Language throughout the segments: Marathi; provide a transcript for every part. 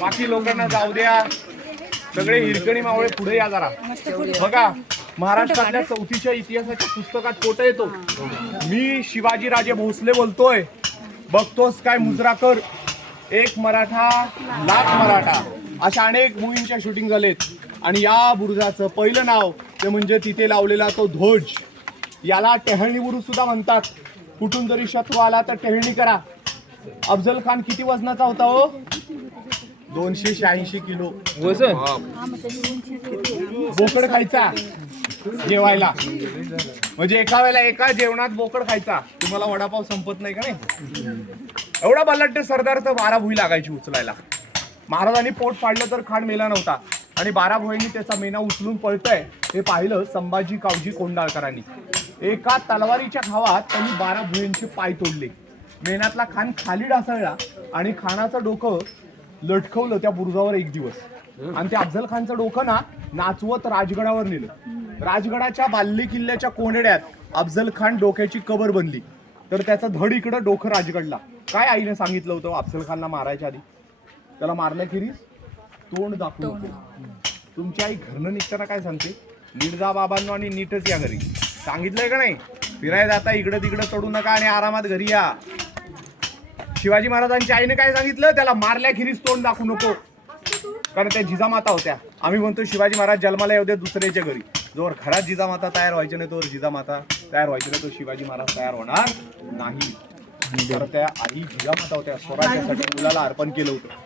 बाकी लोकांना जाऊ द्या, सगळे हिरकणी मावळे पुढे या जरा. बघा महाराष्ट्रातल्या चौथीच्या इतिहासाच्या पुस्तकात फोटो येतो. मी शिवाजीराजे भोसले बोलतोय. बघतोस काय मुजराकर, एक मराठा लाख मराठा अशा अनेक मूवींच्या शूटिंग झालेत. आणि या बुरुजाचं पहिलं नाव ते म्हणजे तिथे लावलेला तो ध्वज. याला टेहळणी बुरुज सुद्धा म्हणतात. कुठून जरी शत्रू आला तर टेहळणी करा. अफजल खान किती वजनाचा होता हो? 286 किलो वजन. बोकड खायचा जेवायला, म्हणजे एका वेळेला एका जेवणात बोकड खायचा. तुम्हाला वडापाव संपत नाही का नाही? एवढा बलाढ्य सरदार तर 12 भुई लागायची उचलायला. महाराजांनी पोट फाडलं तर खान मेला नव्हता आणि 12 भुईंनी त्याचा मेना उचलून पळतोय हे पाहिलं संभाजी कावजी कोंडाळकरांनी. एका तलवारीच्या घावात त्यांनी 12 भुईंचे पाय तोडले. मेनातला खान खाली ढासळला आणि खानाचं डोकं लटकवलं त्या बुरुजावर एक दिवस. आणि त्या अफजल खानचं डोकं ना नाचवत राजगडावर नेलं. राजगडाच्या बाल्ली किल्ल्याच्या कोंडड्यात अफजल खान डोक्याची कबर बनली. तर त्याचं धड इकडं डोकं राजगडला. काय आईने सांगितलं होतं अफजल खानला मारायच्या आधी? त्याला मारण्याखेरीज तोंड दाखवू नको. तुमची आई घरनं निघताना काय सांगते? नीट जा बाबांनो आणि नीटच या घरी. सांगितलंय का नाही? फिरायला जाता इकडं तिकडं चढू नका आणि आरामात घरी या. शिवाजी महाराजांच्या आईने काय सांगितलं? त्याला मारल्याखेरीज तोंड दाखवू नको. कारण त्या जिजामाता होत्या. आम्ही म्हणतो शिवाजी महाराज जन्माला येऊ दे दुसऱ्याच्या घरी. जोवर घरात जिजामाता तयार व्हायचे नाही तोवर जिजामाता तयार व्हायचे नाही, तो शिवाजी महाराज तयार होणार नाही. तर त्या आई जिजामाता होत्या, स्वराज्यासाठी मुलाला अर्पण केलं होतं.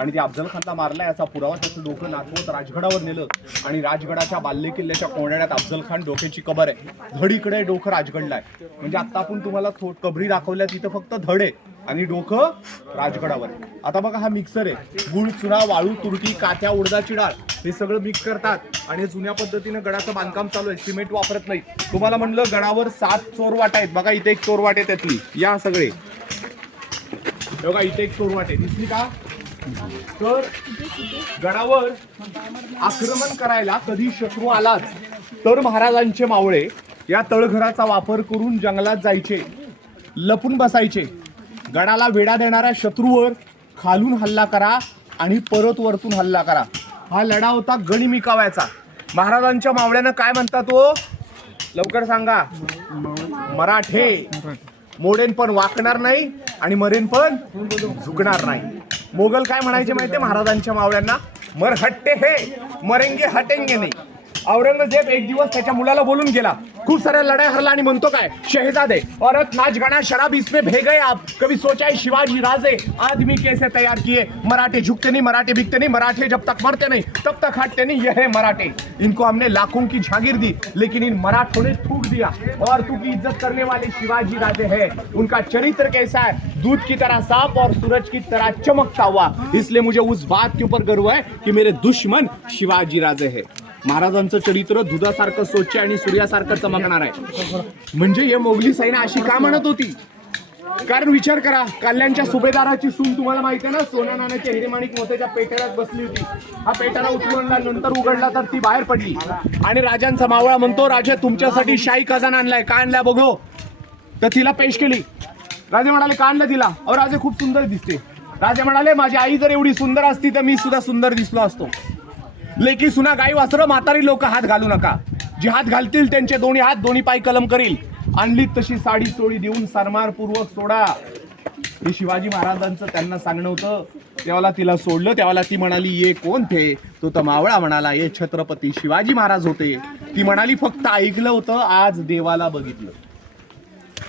आणि ते अफजल खानला मारला याचा पुरावा त्याचं डोकं नाचवत राजगडावर नेलं. आणि राजगडाच्या बाल्ले किल्ल्याच्या कोंड्यात अफजल खान डोक्याची कबर आहे. धड इकडे डोकं राजगडला आहे. म्हणजे आता आपण तुम्हाला कबरी दाखवल्या तिथं फक्त धड आहे आणि डोकं राजगडावर आहे. आता बघा हा मिक्सर आहे. गुळ, चुना, वाळू, तुरटी, काथ्या, उडदाची डाळ हे सगळं मिक्स करतात. आणि जुन्या पद्धतीनं गडाचं बांधकाम चालू आहे. सिमेंट वापरत नाही. तुम्हाला म्हणलं गडावर 7 चोरवाट आहेत. बघा इथे एक चोरवाट आहे त्यातली. या सगळे बघा इथे एक चोरवाट आहे. दिसली का? तर गडावर आक्रमण करायला कधी शत्रू आलाच तर महाराजांचे मावळे या तळघराचा वापर करून जंगलात जायचे, लपून बसायचे. गडाला वेढा देणाऱ्या शत्रूवर खालून हल्ला करा आणि परत वरतून हल्ला करा. हा लढा होता गणिमिकाव्याचा. महाराजांच्या मावळ्यानं काय म्हणतात हो? लवकर सांगा. मराठे. मोडेन पण वाकणार नाही आणि मरेन पण झुकणार नाही. मोगल काय म्हणायचे माहितीये महाराजांच्या मावळ्यांना? मर हट्टे हे मरेंगे हटेंगे नाही. औरंगजेब एक दिवस त्याच्या मुलाला बोलून गेला. खूप साऱ्या लढाई हरला आणि म्हणतो काय? शहजादे औरत नाच गाना शराब इसमें भे गए आप. कभी सोचा है शिवाजी राजे आदमी कैसे तैयार किए. मराठे झुकते नहीं, मराठे बिकते नहीं, मराठे जब तक मरते नहीं तब तक हटते नहीं. यह है मराठे. इनको हमने लाखों की जागीर दी लेकिन इन मराठों ने थूक दिया. और तू की इज्जत करने वाले शिवाजी राजे है. उनका चरित्र कैसा है? दूध की तरह साफ और सूरज की तरह चमकता हुआ. इसलिए मुझे उस बात के ऊपर गर्व है कि मेरे दुश्मन शिवाजी राजे है. महाराजांचं चरित्र दुधासारखं स्वच्छ आणि सूर्यासारखं चमकणार आहे. म्हणजे हे मोगली सैन्य अशी का म्हणत होती? कारण विचार करा, कल्याणच्या सुभेदाराची सून तुम्हाला माहिती आहे ना, सोन्या नाण्याच्या हिरेमाणिक मोत्याच्या पेटाऱ्यात बसली होती. हा पेटारा उचलून नंतर उघडला तर ती बाहेर पडली. आणि राजांचा मावळा म्हणतो, राजा तुमच्यासाठी शाही खजाना आणलाय. का आणलाय बघो. तर तिला पेश केली. राजे म्हणाले का आणलं तिला? अहो राजे खूप सुंदर दिसते. राजे म्हणाले माझी आई जर एवढी सुंदर असती तर मी सुद्धा सुंदर दिसलो असतो. लेकी सुना गाई वासरं म्हातारी लोक हात घालू नका. जे हात घालतील त्यांचे दोन्ही हात दोन्ही पाय कलम करील. आणली तशी साडी चोळी देऊन सन्मानपूर्वक सोडा. हे शिवाजी महाराजांचं त्यांना सांगणं होतं. तेव्हा तिला सोडलं. तेव्हा ती म्हणाली ये कोण थे? तो तर मावळा म्हणाला ये छत्रपती शिवाजी महाराज होते. ती म्हणाली फक्त ऐकलं होतं आज देवाला बघितलं.